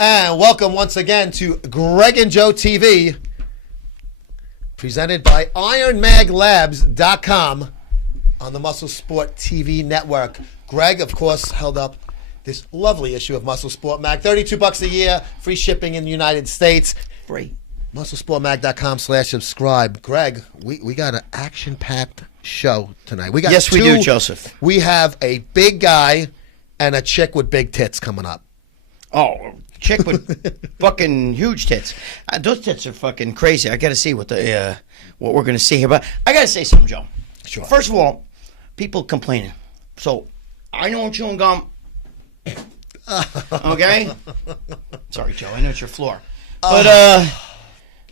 And welcome once again to Gregg Joe TV, presented by IronMagLabs.com on the MuscleSport TV Network. Greg, of course, held up this lovely issue of MuscleSport Mag. $32 a year, free shipping in the United States. Free. MuscleSportMag.com/subscribe. Greg, we got an action-packed show tonight. We got Yes, we do, Joseph. We have a big guy and a chick with big tits coming up. Oh, chick with fucking huge tits. Those tits are fucking crazy. I got to see what we're going to see here. But I got to say something, Joe. Sure. First of all, people complaining. So I know I'm chewing gum. Okay? Sorry, Joe. I know it's your floor. But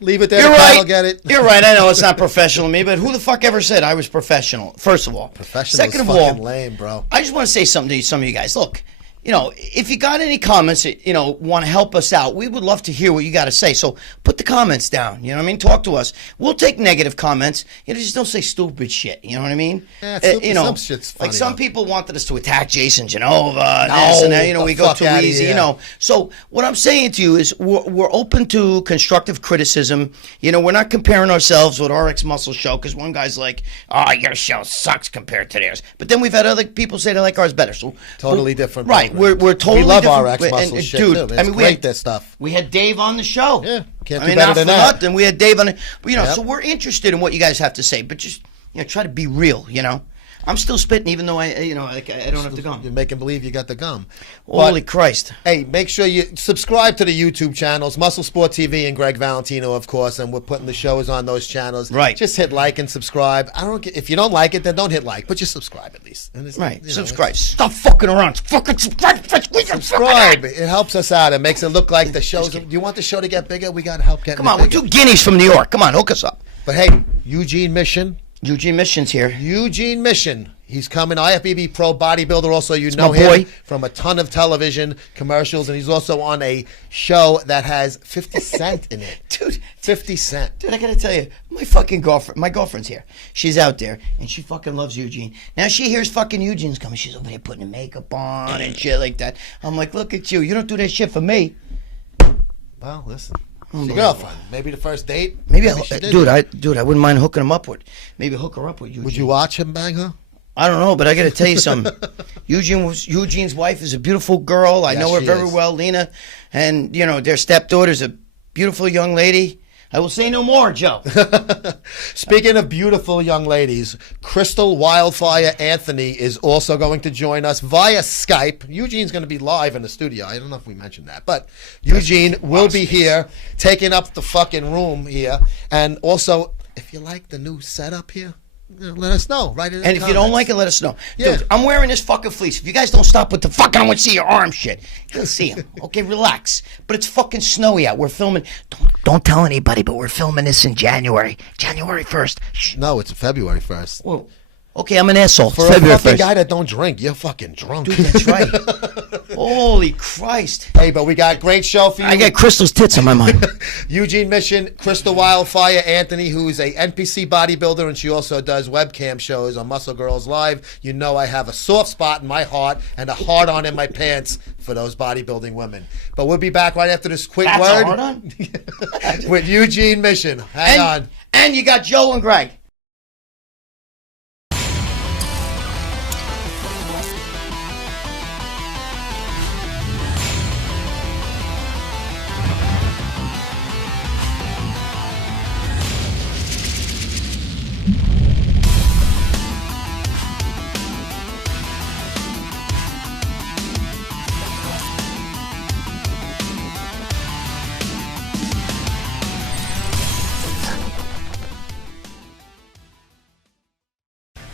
leave it there. You're right. right. I'll get it. You're right. I know it's not professional of me, but who the fuck ever said I was professional? First of all. Professional Second is of fucking all, lame, bro. I just want to say something to some of you guys. Look, you know, if you got any comments that, you know, want to help us out, we would love to hear what you got to say. So put the comments down. You know what I mean? Talk to us. We'll take negative comments. You know, just don't say stupid shit. You know what I mean? Yeah, you know, some shit's funny, like some though. people wanted us to attack Jason Genova. This and that. You know, we go too easy. You know, so what I'm saying to you is we're open to constructive criticism. You know, we're not comparing ourselves with RX Muscle Show because one guy's like, "Oh, your show sucks compared to theirs," but then we've had other people say they like ours better. So Totally different. Right? Program. We're totally we love different. RX Muscle shit dude, too. It's I mean, great, this stuff. We had Dave on the show. Yeah, can't I do mean, better not than for that. nothing. We had Dave on it. But, you know, Yep. so we're interested in what you guys have to say, but just, you know, try to be real, you know. I'm still spitting even though I don't have the gum. You're making believe you got the gum. Holy Christ. Hey, make sure you subscribe to the YouTube channels, MuscleSport TV and Greg Valentino, of course, and we're putting the shows on those channels. Right. Just hit like and subscribe. If you don't like it, then don't hit like, but just subscribe at least. And Right. you know, Subscribe. Stop fucking around. Fucking subscribe. Subscribe. It helps us out. It makes it look like the show's... Do you want the show to get bigger? We got to help get Come on, we're bigger. two guineas from New York. Come on, hook us up. But hey, Eugene Mishin. Eugene Mishin's here. Eugene Mishin. He's coming, IFBB pro bodybuilder. Also, you know my him boy. from a ton of television commercials, and he's also on a show that has 50 Cent in it. Dude. 50 Cent. Dude, I gotta tell you, my girlfriend's here. She's out there, and she fucking loves Eugene. Now she hears fucking Eugene's coming. She's over there putting the makeup on and shit like that. I'm like, look at you. You don't do that shit for me. Well, listen. It's your girlfriend. Maybe the first date. Maybe she did. dude, I wouldn't mind hooking him up with. Maybe hook her up with Eugene. Would you watch him bang her? I don't know, but I got to tell you something. Eugene's wife is a beautiful girl. I Yes, know her she very is. well, Lena, and you know their stepdaughter's a beautiful young lady. I will say no more, Joe. Speaking of beautiful young ladies, Crystal Wildfyre Anthony is also going to join us via Skype. Eugene's going to be live in the studio. I don't know if we mentioned that, but Eugene will be here, taking up the fucking room here. And also, if you like the new setup here, you know, let us know. Right in the And if you don't like it, let us know. Yeah. Dude, I'm wearing this fucking fleece. If you guys don't stop with the fuck, I want to see your arm shit. You'll see him. Okay, relax. But it's fucking snowy out. We're filming. Don't tell anybody, but we're filming this in January. January 1st. Shh. No, it's February 1st. Well, okay, I'm an asshole. For February a fucking 1st. guy that don't drink, you're fucking drunk. Dude, that's right. Holy Christ. Hey, but we got a great show for you. I got Crystal's tits on my mind. Eugene Mishin, Crystal Wildfyre Anthony, who's a NPC bodybuilder, and she also does webcam shows on Muscle Girls Live. You know I have a soft spot in my heart and a hard-on in my pants for those bodybuilding women. But we'll be back right after this quick That's word a hard-on? with Eugene Mishin. Hang on. And you got Joe and Greg.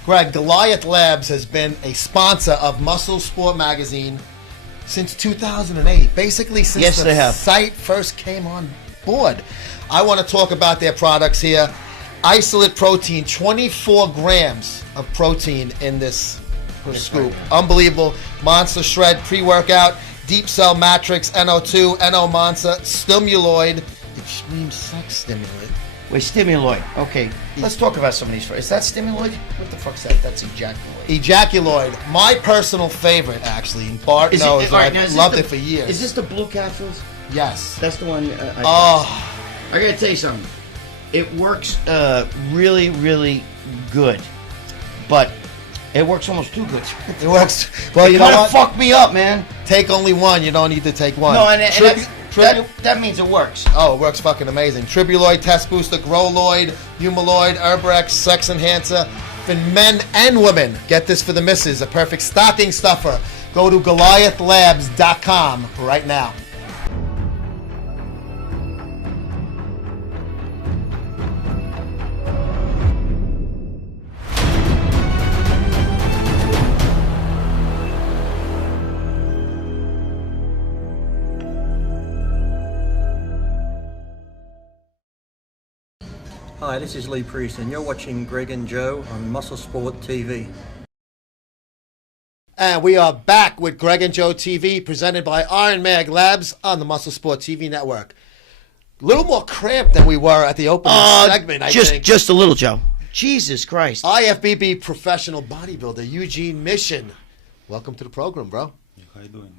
Greg, Goliath Labs has been a sponsor of MuscleSport Magazine since 2008. Basically, since Yes, the they have. site first came on board. I want to talk about their products here. Isolate Protein, 24 grams of protein in this scoop. Unbelievable. Monster Shred pre-workout, Deep Cell Matrix, NO2, NO Monster, Stimuloid, Extreme Sex Stimulant. Wait, stimuloid. Okay, let's talk about some of these first. Is that stimuloid? What the fuck's that? That's ejaculoid. Ejaculoid, my personal favorite, actually. Bart knows, all right, and now, I've is loved this it for years. Is this the blue capsules? Yes. That's the one. Oh. I gotta tell you something. It works really, really good, but it works almost too good. It works. Well, you know what? Fuck me up, man. Take only one. You don't need to take one. No, that means it works. Oh, it works fucking amazing. Tribuloid, Test Booster, Growloid, Humaloid, Herbrex, Sex Enhancer for men and women. Get this for the missus. A perfect stocking stuffer. Go to GoliathLabs.com right now. Hi, this is Lee Priest, and you're watching Gregg and Joe on MuscleSport TV. And we are back with Gregg and Joe TV, presented by Iron Mag Labs on the MuscleSport TV Network. A little more cramped than we were at the opening segment, I think. Just a little, Joe. Jesus Christ. IFBB professional bodybuilder Eugene Mishin. Welcome to the program, bro. How you doing, guys?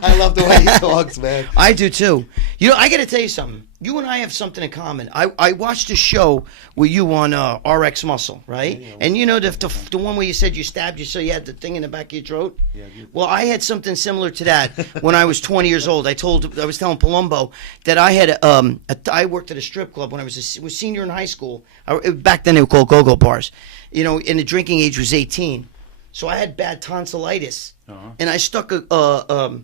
I love the way he talks, man. I do too. You know, I got to tell you something. You and I have something in common. I watched a show with you on RX Muscle, right? Yeah. And you know the one where you said you stabbed you so you had the thing in the back of your throat? Yeah, I did. Well, I had something similar to that when I was 20 years old. I was telling Palumbo that I had I worked at a strip club when I was a senior in high school. Back then they were called go-go bars. You know, and the drinking age was 18. So I had bad tonsillitis, and I stuck a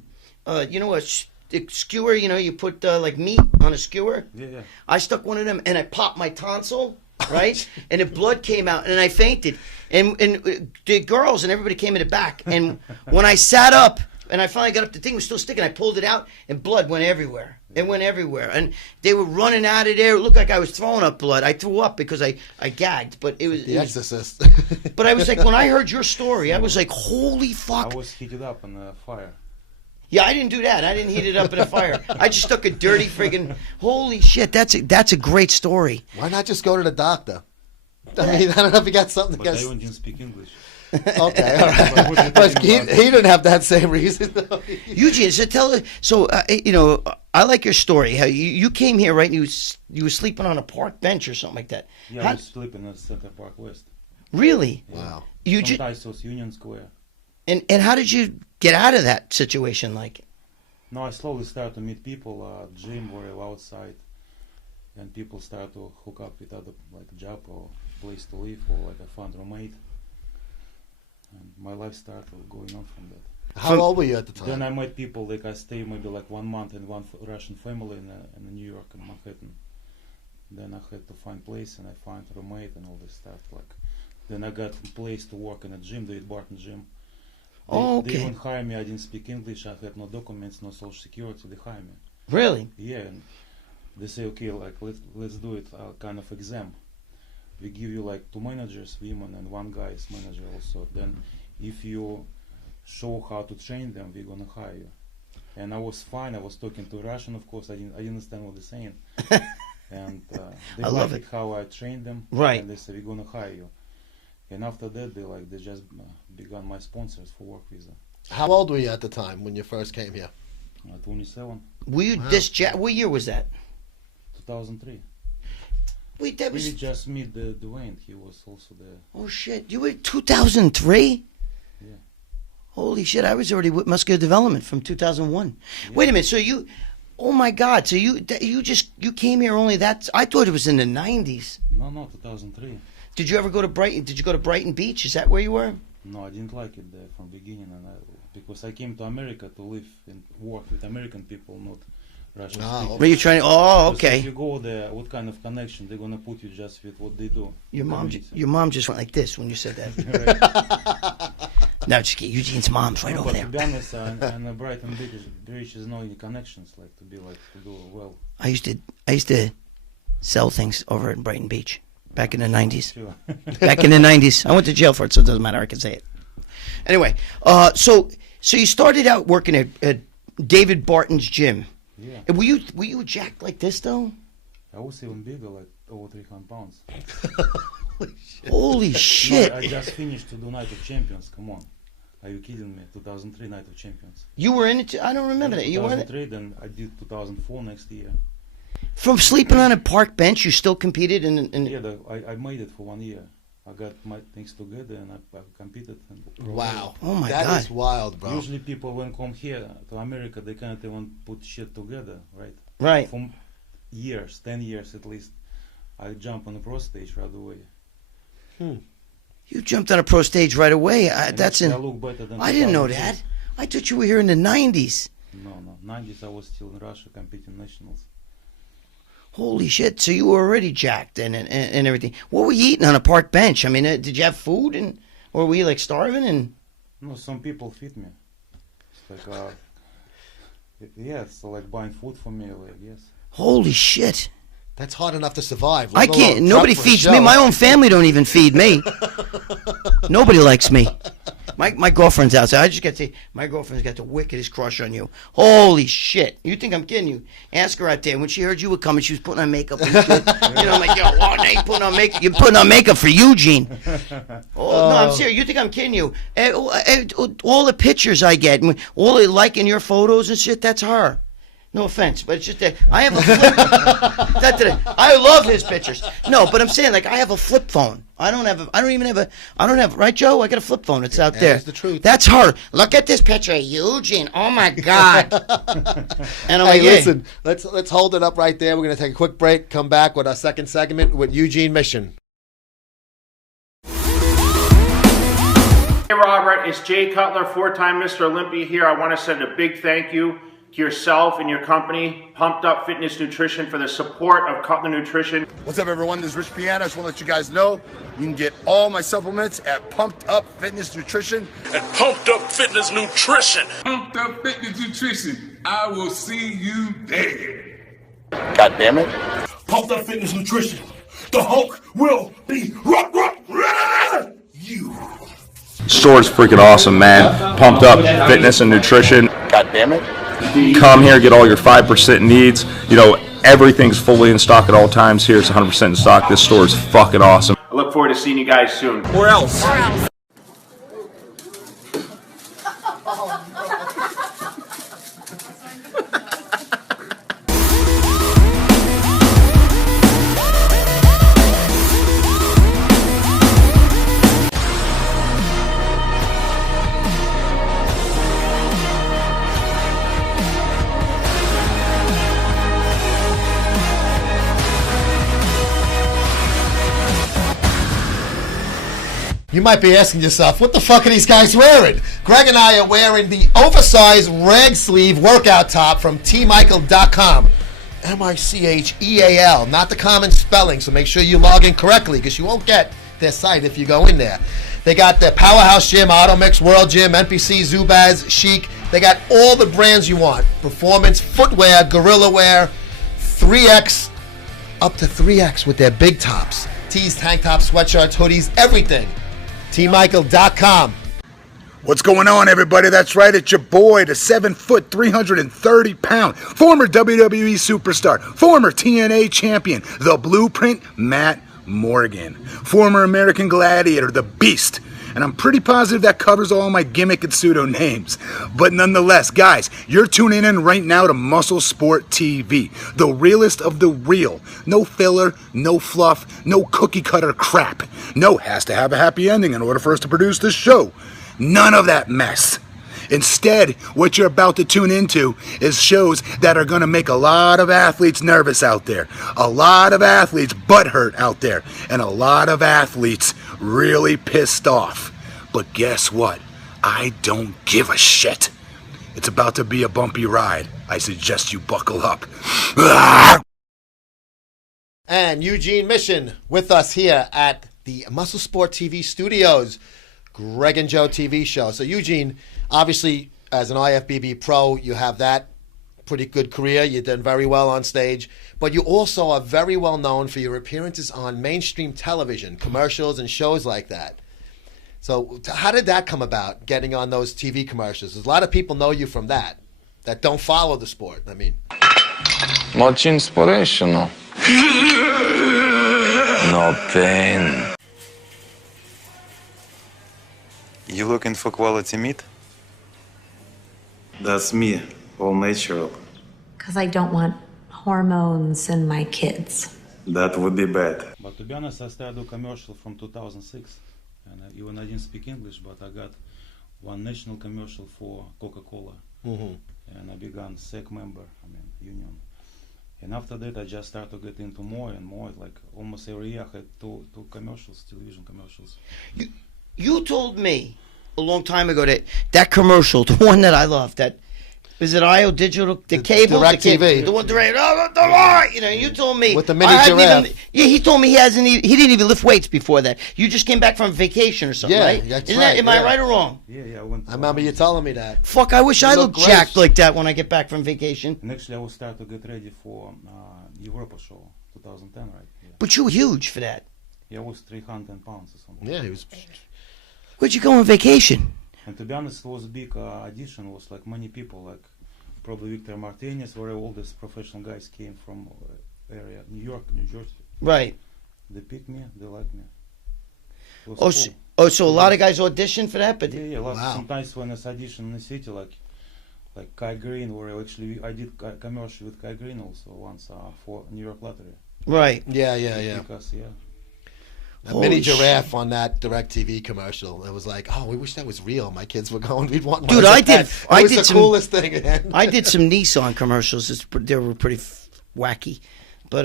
skewer. You know, you put like meat on a skewer. Yeah. I stuck one of them, and I popped my tonsil, right? And the blood came out, and I fainted. And the girls and everybody came in the back. And when I sat up, and I finally got up, the thing was still sticking. I pulled it out, and blood went everywhere. It went everywhere, and they were running out of there. It looked like I was throwing up blood. I threw up because I gagged, but it was The Exorcist. But I was like, when I heard your story, I was like, holy fuck. I was heated up in the fire. Yeah, I didn't do that. I didn't heat it up in a fire. I just stuck a dirty friggin'. Holy shit, that's a great story. Why not just go to the doctor? I mean, I don't know if you got something But I against. didn't speak English. Okay, all right. But he didn't have that same reason, though. Eugene, you know, I like your story. How you came here, right? And you were sleeping on a park bench or something like that. Yeah, I was sleeping at Center Park West. Really? Wow. Sometimes it was Union Square. And how did you get out of that situation? Like, No, I slowly started to meet people at gym or outside, and people start to hook up with other like job or place to live, or like I found roommate. And my life started going on from that. How old were you at the Then time? I met people, like I stayed maybe like 1 month in one Russian family in New York and Manhattan. Then I had to find place, and I find a roommate and all this stuff. Like, then I got a place to work in a gym, the Barton gym. They even hire me. I didn't speak English. I had no documents, no social security. They hire me. really? Yeah, and they say, okay, like let's do it, kind of exam. We give you like 2 managers, women, and 1 guy is manager also. Then if you show how to train them, we're gonna hire you. And I was fine. I was talking to Russian, of course. I didn't understand what they're saying. And they I love liked how I trained them. Right. And they said, we're gonna hire you. And after that, they just began my sponsors for work visa. How old were you at the time when you first came here? 27, Were you what year was that? 2003. Wait, that We was. just meet Dwayne. He was also there. Oh shit! You were 2003. Yeah. Holy shit! I was already with Muscular Development from 2001. Yeah. Wait a minute. So you, oh my God! So you came here only that? I thought it was in the 90s. No, 2003. Did you ever go to Brighton? Did you go to Brighton Beach? Is that where you were? No, I didn't like it there from beginning, because I came to America to live and work with American people, not Russian speakers. Were you trying? Oh, Because okay. if you go there, what kind of connection they're gonna put you just with what they do? Your mom just went like this when you said that. Right. No, just kidding. Eugene's mom's right No, over but there. to be honest, and Brighton Beach is no any connections like to do well. I used to sell things over in Brighton Beach back in the 90s. Sure. Back in the 90s. I went to jail for it, so it doesn't matter. I can say it. Anyway, so you started out working at David Barton's gym. Yeah. And were you jacked like this though? I was even bigger, like over 300 pounds. Holy shit! No, I just finished to do Night of Champions. Come on, Are you kidding me? 2003 Night of Champions. You were in it? I don't remember that. You were in it? 2003, then I did 2004 next year. From sleeping on a park bench, you still competed in Yeah, I made it for 1 year. I got my things together and I competed. And Wow. Oh my That God. is wild, bro. Usually people when come here to America, they can't even put shit together, right? Right. For years, 10 years at least, I jump on the pro stage right away. You jumped on a pro stage right away. That's I in. look better than I didn't know 2002. that. I thought you were here in the 90s. No, 90s I was still in Russia competing nationals. Holy shit! So you were already jacked and everything. What were you eating on a park bench? I mean, did you have food or were you like starving and? No, some people feed me. It's like, yes, so like buying food for me, like yes. Holy shit! That's hard enough to survive. I let can't. alone Nobody prep for a feeds me. show. My own family don't even feed me. Nobody likes me. My girlfriend's outside. I just got to say, my girlfriend's got the wickedest crush on you. Holy shit! You think I'm kidding you? Ask her out there. When she heard you were coming, she was putting on makeup. And shit. You know, I'm like, yo, now you putting on makeup. You're putting on makeup for Eugene. Oh no, I'm serious. You think I'm kidding you? All the pictures I get, all the liking your photos and shit, that's her. No offense, but it's just that I have a flip. I love his pictures. No, but I'm saying like I have a flip phone. I don't have right, Joe? I got a flip phone. It's out there. That's the truth. That's her. Look at this picture of Eugene. Oh my God. And I'm Hey, like, yeah. listen, let's hold it up right there. We're going to take a quick break, come back with our second segment with Eugene Mishin. Hey Robert, it's Jay Cutler, four-time Mr. Olympia here. I want to send a big thank you to yourself and your company, Pumped Up Fitness Nutrition, for the support of Cutler Nutrition. What's up, everyone? This is Rich Piano. I just want to let you guys know you can get all my supplements at Pumped Up Fitness Nutrition. At Pumped Up Fitness Nutrition. Pumped Up Fitness Nutrition. I will see you there. God damn it. Pumped Up Fitness Nutrition. The Hulk will be you. Store's freaking awesome, man. Pumped Up Fitness and Nutrition. God damn it. Come here, get all your 5% needs. You know, everything's fully in stock at all times here. It's 100% in stock. This store is fucking awesome. I look forward to seeing you guys soon. Where else? You might be asking yourself, what the fuck are these guys wearing? Greg and I are wearing the oversized rag sleeve workout top from tmichael.com. Micheal, not the common spelling, so make sure you log in correctly because you won't get their site if you go in there. They got the Powerhouse Gym, Automix, World Gym, NPC, Zubaz, Chic. They got all the brands you want. Performance, footwear, gorilla wear, 3X, up to 3X with their big tops. Tees, tank tops, sweatshirts, hoodies, everything. tmichael.com. What's going on, everybody? That's right, it's your boy, the 7 foot, 330 pound, former WWE superstar, former TNA champion, the Blueprint, Matt Morgan, former American Gladiator, the Beast. And I'm pretty positive that covers all my gimmick and pseudo names. But nonetheless, guys, you're tuning in right now to MuscleSport TV, the realest of the real. No filler, no fluff, no cookie cutter crap. No, has to have a happy ending in order for us to produce this show. None of that mess. Instead, what you're about to tune into is shows that are going to make a lot of athletes nervous out there, a lot of athletes butthurt out there, and a lot of athletes really pissed off. But guess what? I don't give a shit. It's about to be a bumpy ride. I suggest you buckle up. And Eugene Mishin with us here at the MuscleSport TV studios. Gregg and Joe TV show. So Eugene, obviously as an IFBB pro, you have that pretty good career. You've done very well on stage, but you also are very well known for your appearances on mainstream television, commercials and shows like that. So how did that come about, getting on those TV commercials? A lot of people know you from that don't follow the sport. I mean, much inspirational. No pain. You looking for quality meat? That's me, all natural. Because I don't want hormones in my kids. That would be bad. But to be honest, I started a commercial from 2006. And even I didn't speak English, but I got one national commercial for Coca-Cola. And I began SEC member, union. And after that, I just started to get into more and more. Like almost every year, I had two commercials, television commercials. You told me a long time ago that commercial, the one that I love, that is it IO Digital, the cable, Direct TV, the one direct. You know, you told me with the mini giraffe. He told me he didn't even lift weights before that. You just came back from vacation or something, Yeah, right? that's Isn't right, that, am I yeah. right or wrong? Yeah, I remember you telling me that. Fuck, I wish I look looked great. jacked like that when I get back from vacation. And actually, I will start to get ready for Europa show, 2010, right? Yeah. But you were huge for that. Yeah, I was 300 pounds or something. Yeah, he was. Where'd you go on vacation? And to be honest, it was a big audition. It was like many people, like probably Victor Martinez, where all these professional guys came from area, New York, New Jersey. Right. They picked me, they liked me. It was Oh, so a lot of guys auditioned for that, but yeah. Sometimes when it's audition in the city, like Kai Green, where I did commercial with Kai Green also once for New York Lottery. Right. Yeah. Because A mini giraffe on that Direct TV commercial. It was like, oh, we wish that was real. My kids were going. We'd want one. Dude, as a I pet. did. It I was did the some coolest thing. Man. I did some Nissan commercials. They were pretty wacky, but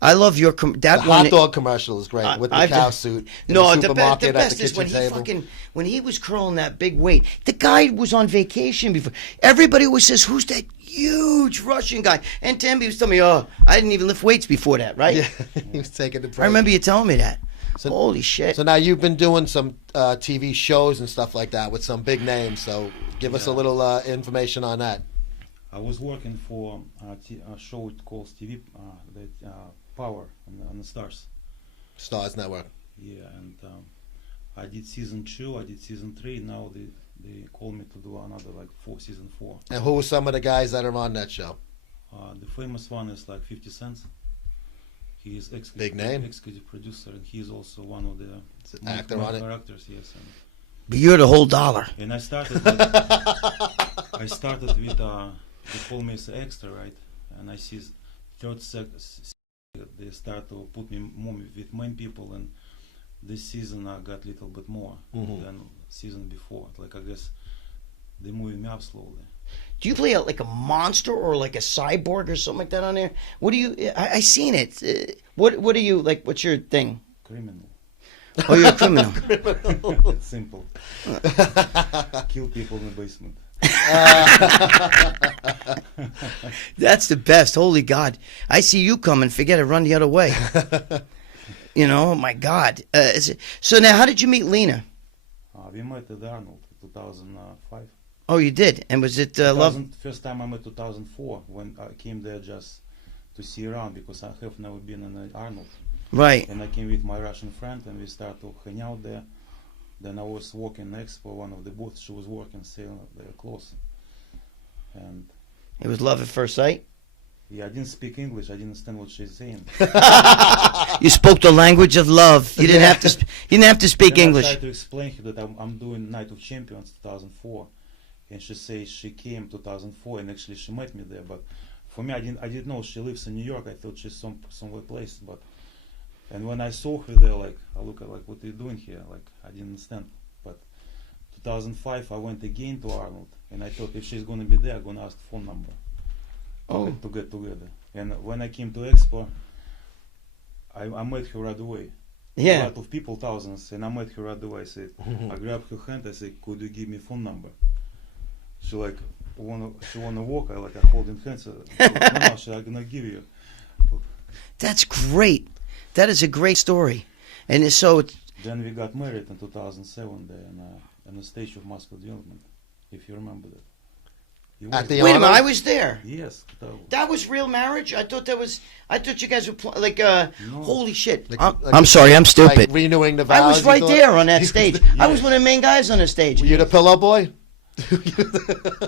I love your that The one. hot dog commercial is great with the cow suit. in No, the the supermarket best at the is when kitchen he table. when he was curling that big weight. The guy was on vacation before. Everybody always says, "Who's that huge Russian guy?" And Tim, he was telling me, "Oh, I didn't even lift weights before that, right?" Yeah, he was taking the break. I remember you telling me that. So, holy shit! So now you've been doing some TV shows and stuff like that with some big names. So give us a little information on that. I was working for a show called TV Power on the Stars. Stars Network. Yeah, and I did season 2, I did season 3. Now they call me to do another season 4. And who are some of the guys that are on that show? The famous one is like 50 Cent. He is executive producer, and he is also one of the actor on it. Characters, yes. But you're the whole dollar. And I started. I started with they call me as an extra, right? And I see third they start to put me more with main people, and this season I got a little bit more than season before. Like I guess they moving me up slowly. Do you play like a monster or like a cyborg or something like that on there? What do you? I seen it. What are you like? What's your thing? Criminal. Oh, you're a criminal. It's simple. Kill people in the basement. That's the best. Holy God! I see you coming. Forget it. Run the other way. You know, oh my God. So now, how did you meet Lena? We met at Arnold in 2005. Oh, you did? And was it love? First time I met 2004 when I came there just to see around because I have never been in Arnold. Right. And I came with my Russian friend and we started to hang out there. Then I was walking next for one of the booths. She was working, selling their clothes. And it was love at first sight? Yeah, I didn't speak English. I didn't understand what she's saying. You spoke the language of love. You didn't have to. You didn't have to speak English. I tried to explain to her that I'm doing Night of Champions 2004, and she says she came 2004 and actually she met me there. But for me, I didn't know she lives in New York. I thought she's somewhere place. And when I saw her there, like I look at what are you doing here? Like I didn't understand. But 2005, I went again to Arnold, and I thought if she's gonna be there, I'm gonna ask phone number. To get together. And when I came to Expo, I met her right away. Yeah. A lot of people, thousands, and I met her right away. I said, I grabbed her hand. I said, "Could you give me phone number?" She wanna walk. I holding hands. No, I'm gonna give you. That's great. That is a great story. And so. Then we got married in 2007 there in the stage of muscle development, if you remember that. Wait a minute, I was there. Yes. That was real marriage? I thought you guys were no. Holy shit. Like I'm sorry, I'm stupid. Like renewing the vows. I was right there on that stage. Yes. I was one of the main guys on the stage. Were you the pillow boy?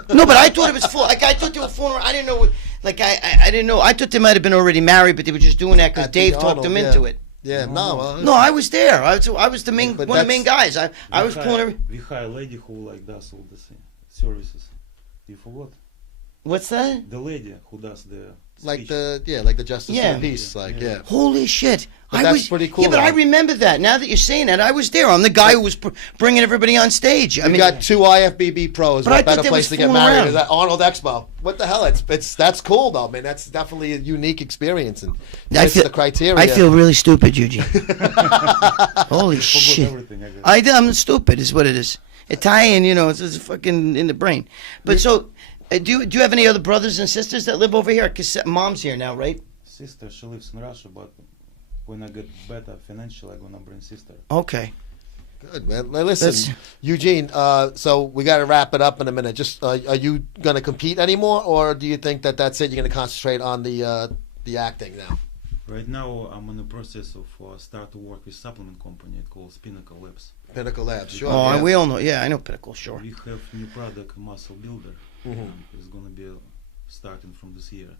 No, but I thought it was full. Like I thought they were full. I didn't know. I didn't know. I thought they might have been already married, but they were just doing that because Dave talked them into it. Yeah, No, I was there. I was the main one of the main guys. I was pulling. We hire a lady who like does all the services. You forgot? What's that? The lady who does the like the Justice of the Peace, Holy shit! But that's pretty cool. Yeah, but I remember that. Now that you're saying that, I was there. I'm the guy who was bringing everybody on stage. I mean, got 2 IFBB pros. But what I better thought they place was to get fooling married around. is at Arnold Expo. What the hell? That's cool though, man. That's definitely a unique experience, and that's the criteria. I feel really stupid, Eugene. Holy shit! I'm stupid, is what it is. Italian, it's fucking in the brain. But so, do you have any other brothers and sisters that live over here? Because mom's here now, right? Sister, she lives in Russia, but when I get better financially, I'm gonna bring sister. Okay. Good, man. Listen, Eugene, so we got to wrap it up in a minute. Just, are you going to compete anymore, or do you think that's it? You're going to concentrate on the acting now? Right now, I'm in the process of start to work with supplement company called Pinnacle Labs. Pinnacle Labs, sure. Oh, yeah. We all know. Yeah, I know Pinnacle, sure. We have new product, Muscle Builder. It's going to be starting from this year.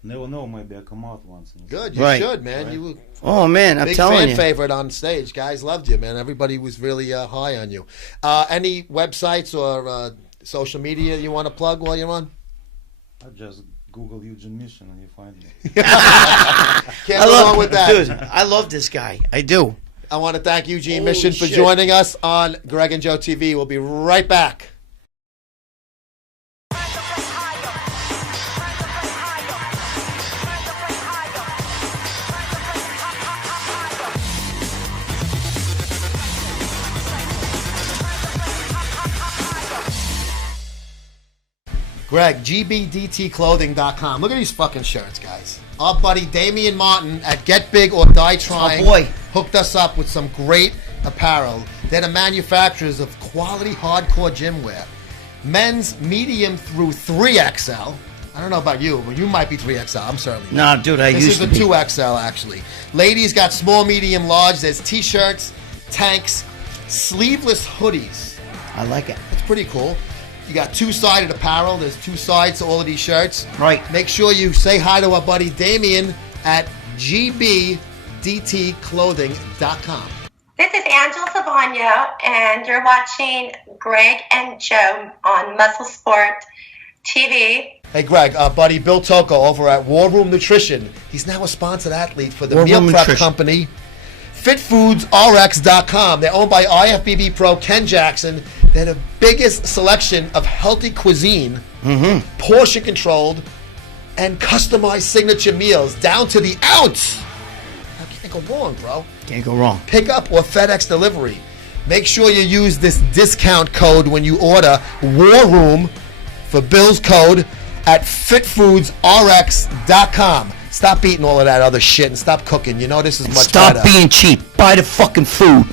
Never know, maybe I come out once. Good, you should, man. Right? You. Oh man, I'm telling you. Big fan favorite on stage. Guys loved you, man. Everybody was really high on you. Any websites or social media you want to plug while you're on? I just Google Eugene Mishin and you find me. Can't go wrong with that. Dude, I love this guy. I do. I want to thank Eugene Mishin for joining us on Gregg and Joe TV. We'll be right back. Greg, gbdtclothing.com. Look at these fucking shirts, guys. Our buddy Damian Martin at Get Big or Die Trying hooked us up with some great apparel. They're the manufacturers of quality hardcore gym wear. Men's medium through 3XL. I don't know about you, but you might be 3XL. I'm certainly not. Nah, dude, I used to be. This is a 2XL, actually. Ladies got small, medium, large. There's t-shirts, tanks, sleeveless hoodies. I like it. That's pretty cool. You got two-sided apparel. There's 2 sides to all of these shirts. Right. Make sure you say hi to our buddy Damien at gbdtclothing.com. This is Angela Savagno, and you're watching Gregg and Joe on MuscleSport TV. Hey, Greg, buddy Bill Tocco over at War Room Nutrition. He's now a sponsored athlete for the meal prep company FitFoodsRx.com. They're owned by IFBB pro Ken Jackson. They're the biggest selection of healthy cuisine, portion controlled, and customized signature meals down to the ounce. I can't go wrong, bro. Can't go wrong. Pick up or FedEx delivery. Make sure you use this discount code when you order War Room for Bill's code at FitFoodsRx.com. Stop eating all of that other shit and stop cooking. You know this is much better. Stop being cheap. Buy the fucking food.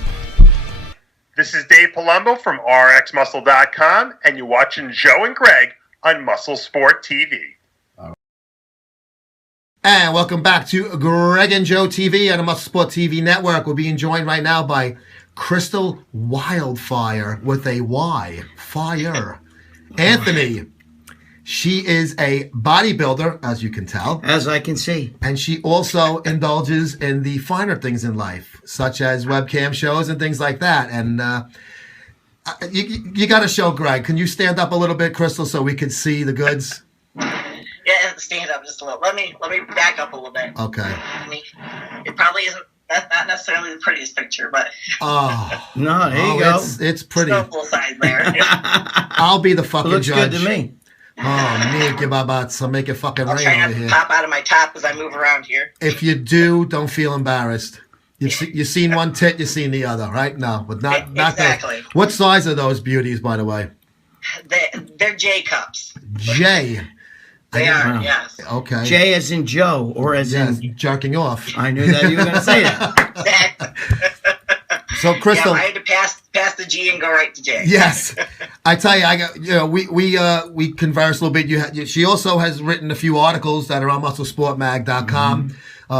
This is Dave Palumbo from RxMuscle.com, and you're watching Joe and Greg on MuscleSport TV. And welcome back to Gregg and Joe TV on the MuscleSport TV Network. We're being joined right now by Crystal Wildfyre with a Y. Fire. Anthony. She is a bodybuilder, as you can tell. As I can see. And she also indulges in the finer things in life, such as webcam shows and things like that. And you got to show Greg. Can you stand up a little bit, Crystal, so we can see the goods? Yeah, stand up just a little. Let me back up a little bit. Okay. It probably isn't. That's not necessarily the prettiest picture, but no, there you go. It's pretty. Full size there. I'll be the fucking looks judge. Good to me. Oh, Nick, I'll make it fucking I'll rain try not over to here. pop out of my top as I move around here. If you do, don't feel embarrassed. You've seen one tit, you've seen the other, right? No, but not exactly. those. What size are those beauties, by the way? They're J cups. J. They are, yes. Okay. J as in Joe, or as in jerking off. I knew that you were going to say that. Exactly. So, Crystal, I had to pass the G and go right to J. Yes, I tell you, we conversed a little bit. She also has written a few articles that are on MuscleSportMag.com.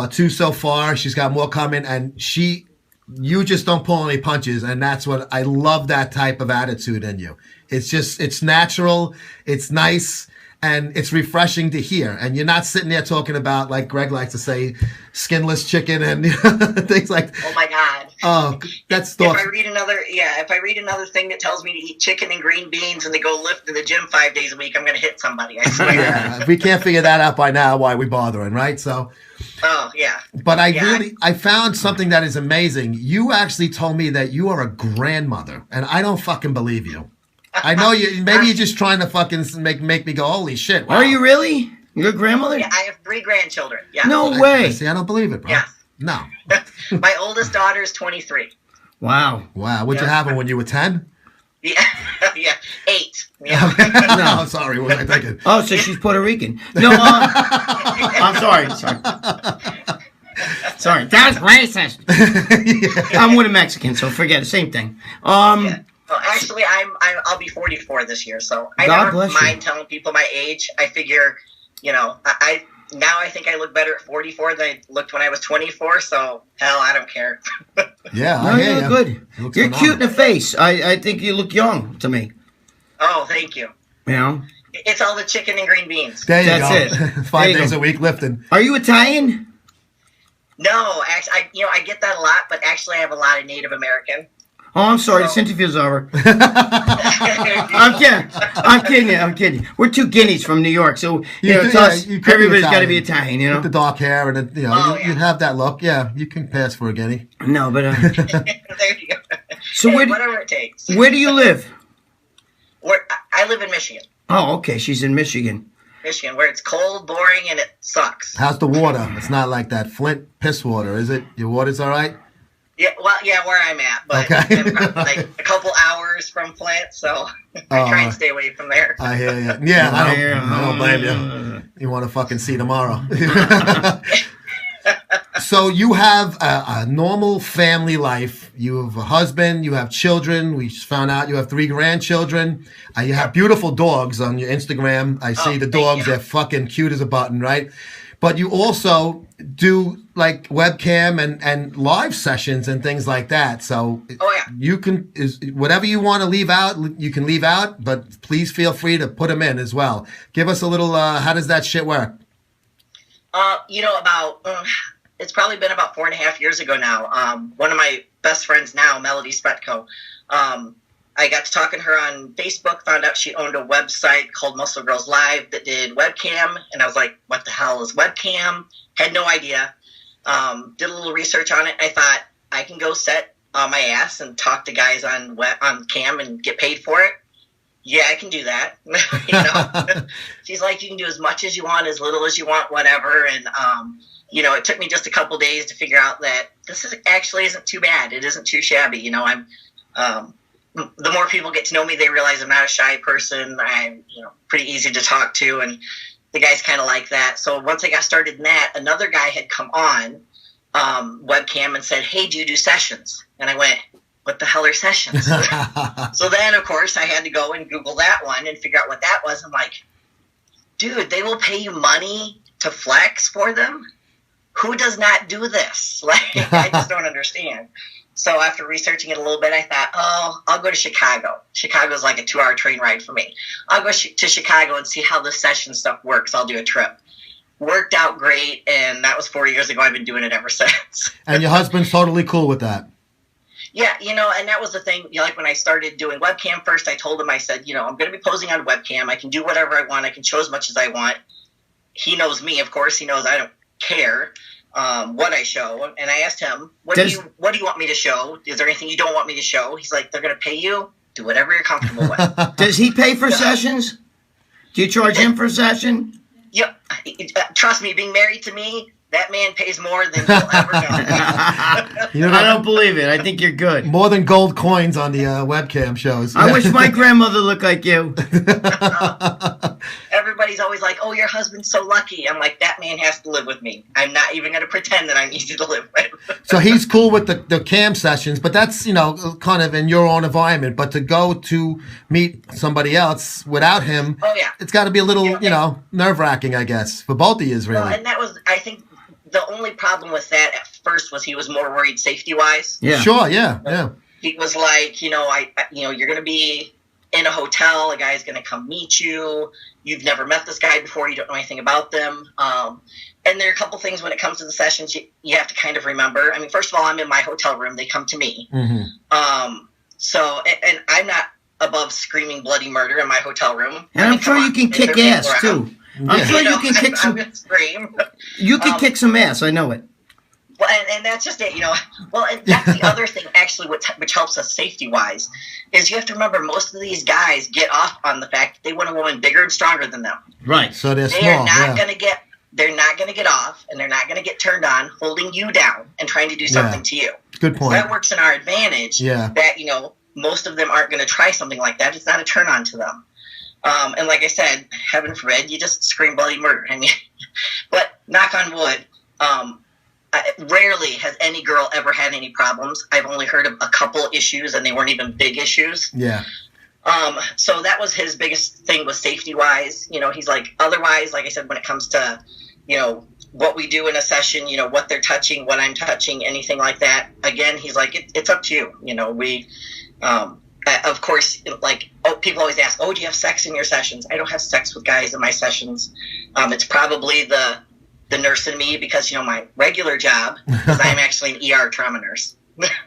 2 so far. She's got more coming, and you just don't pull any punches, and that's what I love. That type of attitude in you. It's natural. It's nice. And it's refreshing to hear. And you're not sitting there talking about, like Greg likes to say, skinless chicken and things like. Oh my God. Oh, that's if I read another thing that tells me to eat chicken and green beans and to go lift in the gym 5 days a week, I'm going to hit somebody. I swear. Yeah, if we can't figure that out by now, why are we bothering, right? So. Oh yeah. But I found something that is amazing. You actually told me that you are a grandmother, and I don't fucking believe you. I know you. Maybe you're just trying to fucking make me go, holy shit. Wow. Are you really? You're a grandmother? Yeah, I have 3 grandchildren. Yeah. No way. See, I don't believe it, bro. Yeah. No. My oldest daughter is 23. Wow. Wow. What'd you have when you were 10? Yeah. Yeah. 8. Yeah. No, sorry. What was I thinking? Oh, so she's Puerto Rican. No, I'm sorry. Sorry. That's racist. Yeah. I'm with a Mexican, so forget it. Same thing. Yeah. Well, actually, I'll be 44 this year, so I never mind telling people my age. I figure, I think I look better at 44 than I looked when I was 24. So hell, I don't care. Yeah, no, you look good. You're cute in the face. I think you look young to me. Oh, thank you. It's all the chicken and green beans. There you go. That's it. 5 days a week lifting. Are you Italian? No, actually, I get that a lot, but actually, I have a lot of Native American. Oh, I'm sorry. This interview's over. I'm kidding you. We're 2 guineas from New York, so everybody's got to be Italian, With the dark hair and you have that look. Yeah, you can pass for a guinea. No, but there you go. So whatever it takes. Where do you live? I live in Michigan. Oh, okay. She's in Michigan. Michigan, where it's cold, boring, and it sucks. How's the water? It's not like that Flint piss water, is it? Your water's all right? Yeah, well, where I'm at, but I'm like a couple hours from Flint, so I try and stay away from there. I hear you. Yeah, I don't blame you. You want to fucking see tomorrow. So you have a normal family life. You have a husband. You have children. We found out you have 3 grandchildren. You have beautiful dogs on your Instagram. I see the dogs. They're fucking cute as a button, right? But you also do like webcam and live sessions and things like that. So you can whatever you want to leave out, you can leave out. But please feel free to put them in as well. Give us a little. How does that shit work? It's probably been about 4.5 years ago now. One of my best friends now, Melody Spetko, I got to talking to her on Facebook, found out she owned a website called Muscle Girls Live that did webcam, and I was like, what the hell is webcam? Had no idea. Did a little research on it. I thought, I can go sit on my ass and talk to guys on cam and get paid for it. Yeah, I can do that. She's like, you can do as much as you want, as little as you want, whatever. And, it took me just a couple days to figure out that this isn't too bad. It isn't too shabby. The more people get to know me, they realize I'm not a shy person. I'm, pretty easy to talk to, and the guys kind of like that. So once I got started in that, another guy had come on webcam and said, hey, do you do sessions? And I went, what the hell are sessions? So then, of course, I had to go and Google that one and figure out what that was. I'm like, dude, they will pay you money to flex for them? Who does not do this? Like, I just don't understand. So after researching it a little bit, I thought, I'll go to Chicago. Chicago's like a 2-hour train ride for me. I'll go to Chicago and see how the session stuff works. I'll do a trip. Worked out great, and that was 4 years ago. I've been doing it ever since. And your husband's totally cool with that? Yeah, and that was the thing. Like when I started doing webcam first, I told him, I said, I'm going to be posing on webcam. I can do whatever I want. I can show as much as I want. He knows me, of course. He knows I don't care what I show. And I asked him, what do you want me to show? Is there anything you don't want me to show? He's like, they're going to pay you. Do whatever you're comfortable with. Does he pay for sessions? Do you charge him for a session? Yep. Trust me, being married to me, that man pays more than you'll ever know. I don't believe it. I think you're good. More than gold coins on the webcam shows. I wish my grandmother looked like you. Everybody's always like, oh, your husband's so lucky. I'm like, that man has to live with me. I'm not even going to pretend that I'm easy to live with. So he's cool with the cam sessions, but that's, kind of in your own environment. But to go to meet somebody else without him, it's got to be a little, nerve-wracking, I guess, for both of you, really. Well, and that was, I think, the only problem with that at first was he was more worried safety-wise. Yeah. Sure, yeah. He was like, you're going to be in a hotel. A guy's going to come meet you. You've never met this guy before. You don't know anything about them. And there are a couple things when it comes to the sessions you have to kind of remember. I mean, first of all, I'm in my hotel room. They come to me. So, and I'm not above screaming bloody murder in my hotel room. And I'm sure you can kick ass, too. I'm sure you can kick some. I'm going to scream. You can kick some ass. I know it. Well, and that's just it, you know. Well, and that's the other thing, actually, which helps us safety-wise, is you have to remember most of these guys get off on the fact that they want a woman bigger and stronger than them. Right. So they're They're small. not going to get. They're not going to get off, and they're not going to get turned on, holding you down and trying to do something to you. Good point. So that works in our advantage. Yeah. That, you know, most of them aren't going to try something like that. It's not a turn on to them. And like I said, heaven forbid, you just scream bloody murder. I mean, but knock on wood, rarely has any girl ever had any problems. I've only heard of a couple issues, and they weren't even big issues. Yeah. So that was his biggest thing, was safety-wise. You know, he's like, otherwise, like I said, when it comes to, you know, what we do in a session, you know, what they're touching, what I'm touching, anything like that, again, he's like, it's up to you. You know, we, of course, like, people always ask, do you have sex in your sessions? I don't have sex with guys in my sessions. It's probably the nurse in me, because, you know, my regular job, because I'm actually an ER trauma nurse.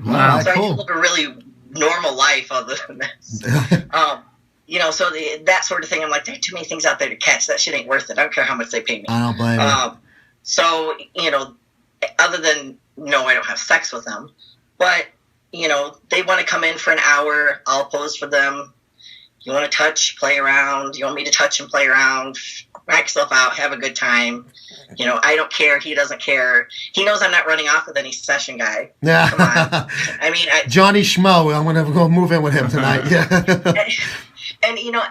Wow, so cool. I live a really normal life other than this. You know, so that sort of thing, I'm like, there are too many things out there to catch. That shit ain't worth it. I don't care how much they pay me. I don't blame you. So, you know, other than, no, I don't have sex with them, but, you know, they want to come in for an hour, I'll pose for them. You want to touch, play around. You want me to touch and play around, knock yourself out, have a good time. You know, I don't care. He doesn't care. He knows I'm not running off with any session guy. Yeah. Come on. I mean, Johnny Schmo. I'm going to go move in with him tonight. Yeah. and, you know,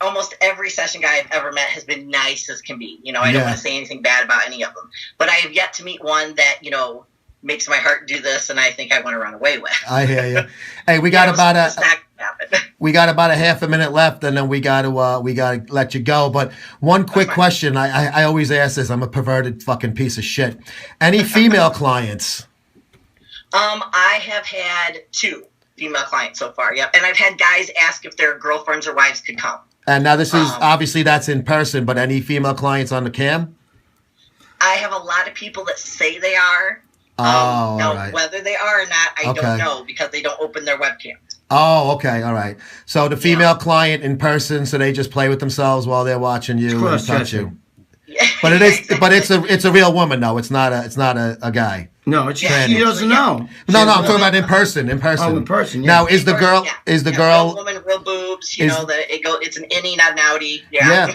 almost every session guy I've ever met has been nice as can be. You know, I don't want to say anything bad about any of them. But I have yet to meet one that, you know, makes my heart do this and I think I want to run away with. I hear you. Hey, we got about a half a minute left, and then we got to let you go. But one quick question, I always ask this. I'm a perverted fucking piece of shit. Any female clients? I have had 2 female clients so far. Yep, and I've had guys ask if their girlfriends or wives could come. And now this is obviously that's in person, but any female clients on the cam? I have a lot of people that say they are. All right. Whether they are or not, I don't know, because they don't open their webcam. Oh, okay, all right. So the female client in person, so they just play with themselves while they're watching you and touch you. But it's a real woman though. It's not a guy. No, it's she doesn't know. No, I'm talking about in person. In person. Oh, in person. Yeah. Now, is the girl? Real woman, real boobs. You know that it's an innie, not an outie. Yeah.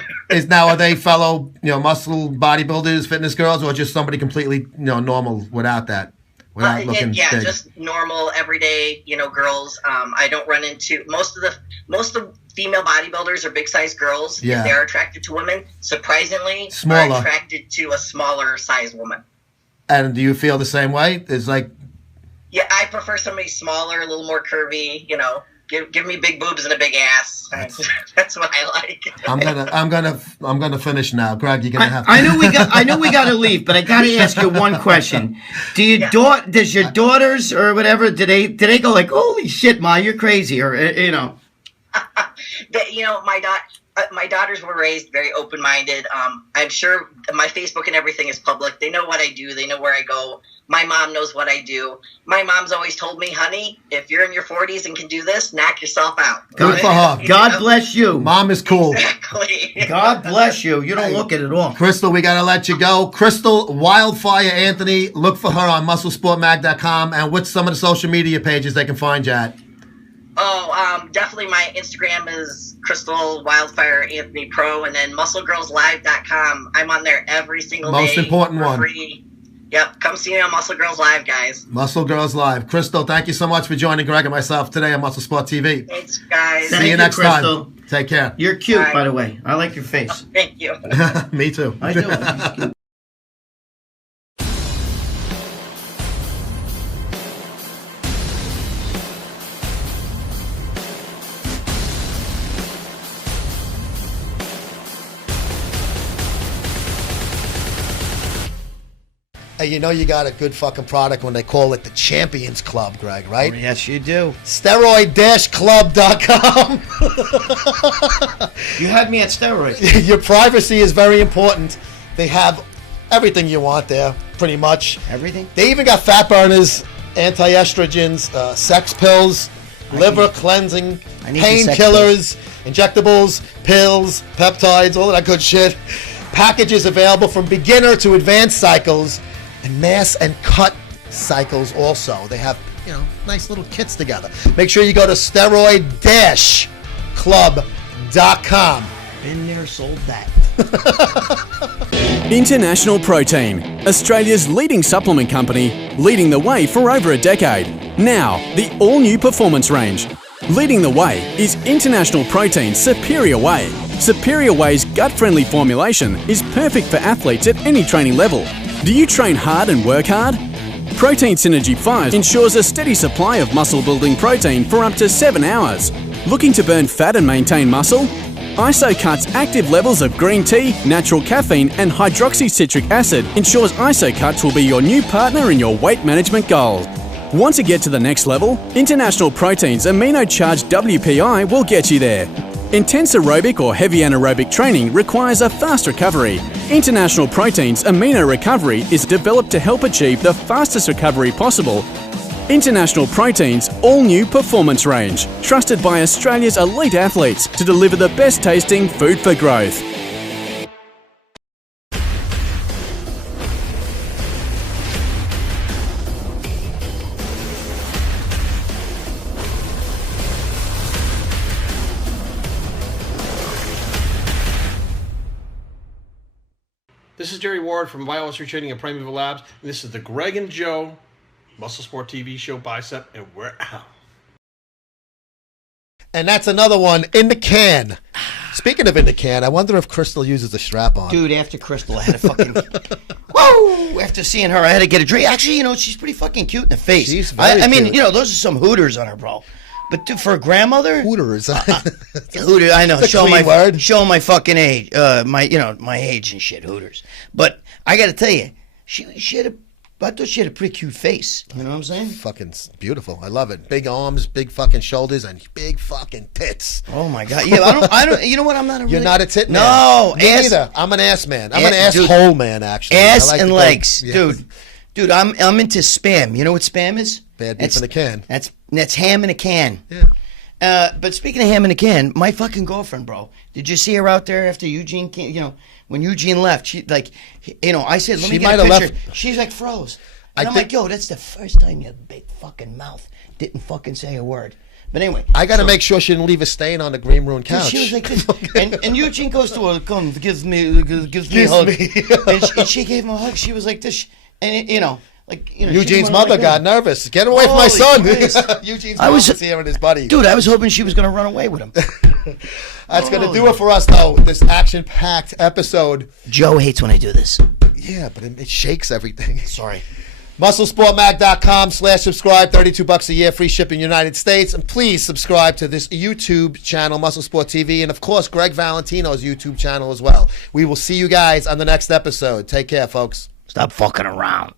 Are they fellow muscle bodybuilders, fitness girls, or just somebody completely normal without that? Without looking big? Just normal, everyday, girls. I don't run into most of the female bodybuilders are big size girls. Yeah. If they're attracted to women, surprisingly, smaller. are attracted to a smaller size woman. And do you feel the same way? It's like, yeah, I prefer somebody smaller, a little more curvy. Give me big boobs and a big ass. That's what I like. I'm gonna finish now, Greg. You're gonna have to. I know we got to leave, but I got to ask you one question. Does your daughters or whatever? Do they go like, holy shit, Ma, you're crazy, or My daughters were raised very open-minded. I'm sure my Facebook and everything is public. They know what I do. They know where I go. My mom knows what I do. My mom's always told me, honey, if you're in your 40s and can do this, knock yourself out. Good for her. God bless you. Mom is cool. Exactly. God bless you. You don't look it at all. Crystal, we got to let you go. Crystal Wildfyre Anthony. Look for her on MuscleSportMag.com. And what's some of the social media pages they can find you at? Definitely my Instagram is Crystal Wildfyre Anthony Pro, and then MuscleGirlsLive.com. I'm on there every single day. Most important one. Free. Yep, come see me on Muscle Girls Live, guys. Muscle Girls Live. Crystal, thank you so much for joining Greg and myself today on MuscleSport TV. Thanks, guys. See you next time. Take care. You're cute, by the way. I like your face. Oh, thank you. Me too. I do. He's cute. And you know you got a good fucking product when they call it the Champions Club, Greg, right? Oh, yes, you do. Steroid-club.com. You had me at steroids. Your privacy is very important. They have everything you want there, pretty much. Everything? They even got fat burners, anti-estrogens, sex pills, liver cleansing, painkillers, injectables, pills, peptides, all of that good shit. Packages available from beginner to advanced cycles, and mass and cut cycles also. They have, nice little kits together. Make sure you go to steroid-club.com. Been there, sold that. International Protein, Australia's leading supplement company, leading the way for over a decade. Now, the all-new performance range. Leading the way is International Protein's Superior Whey. Superior Whey's gut-friendly formulation is perfect for athletes at any training level. Do you train hard and work hard? Protein Synergy 5 ensures a steady supply of muscle-building protein for up to 7 hours. Looking to burn fat and maintain muscle? IsoCut's active levels of green tea, natural caffeine and hydroxycitric acid ensures IsoCuts will be your new partner in your weight management goals. Want to get to the next level? International Protein's amino-charged WPI will get you there. Intense aerobic or heavy anaerobic training requires a fast recovery. International Protein's Amino Recovery is developed to help achieve the fastest recovery possible. International Protein's all-new performance range, trusted by Australia's elite athletes to deliver the best tasting food for growth. This is Jerry Ward from Biomuscle Training and Primeval Labs, and this is the Gregg and Joe MuscleSport TV show, Bicep, and we're out. And that's another one in the can. Speaking of in the can, I wonder if Crystal uses a strap-on. Dude, after Crystal, I had to fucking... Whoa! After seeing her, I had to get a drink. Actually, she's pretty fucking cute in the face. She's very I mean, cute. those are some hooters on her, bro. But dude, for a grandmother... Hooters. Hooter, I know. It's a clean word. Showing my fucking age. My age and shit, hooters. But I got to tell you, I thought she had a pretty cute face. You know what I'm saying? Fucking beautiful. I love it. Big arms, big fucking shoulders, and big fucking tits. Oh my god. Yeah, I don't. You know what? I'm not a really... You're not a tit man. No. Me neither. I'm an ass man. I'm an asshole man, actually. Ass like and legs. Yeah. Dude, I'm into spam. You know what spam is? Bad beef in a can. That's ham in a can. Yeah. But speaking of ham in a can, my fucking girlfriend, bro. Did you see her out there after Eugene came? When Eugene left, she I said, let me get a picture. She's like froze. And I'm like, yo, that's the first time your big fucking mouth didn't fucking say a word. But anyway. I got to make sure she didn't leave a stain on the green room couch. She was like this. and Eugene goes to her, gives me a hug. and she gave him a hug. She was like this. And, Eugene's mother got nervous. Get away from my son. Eugene's mom was here and his buddy. Dude, I was hoping she was going to run away with him. That's going to do it for us, though, this action-packed episode. Joe hates when I do this. Yeah, but it shakes everything. Sorry. MuscleSportMag.com/subscribe, $32 a year, free shipping United States. And please subscribe to this YouTube channel, MuscleSport TV, and of course, Greg Valentino's YouTube channel as well. We will see you guys on the next episode. Take care, folks. Stop fucking around.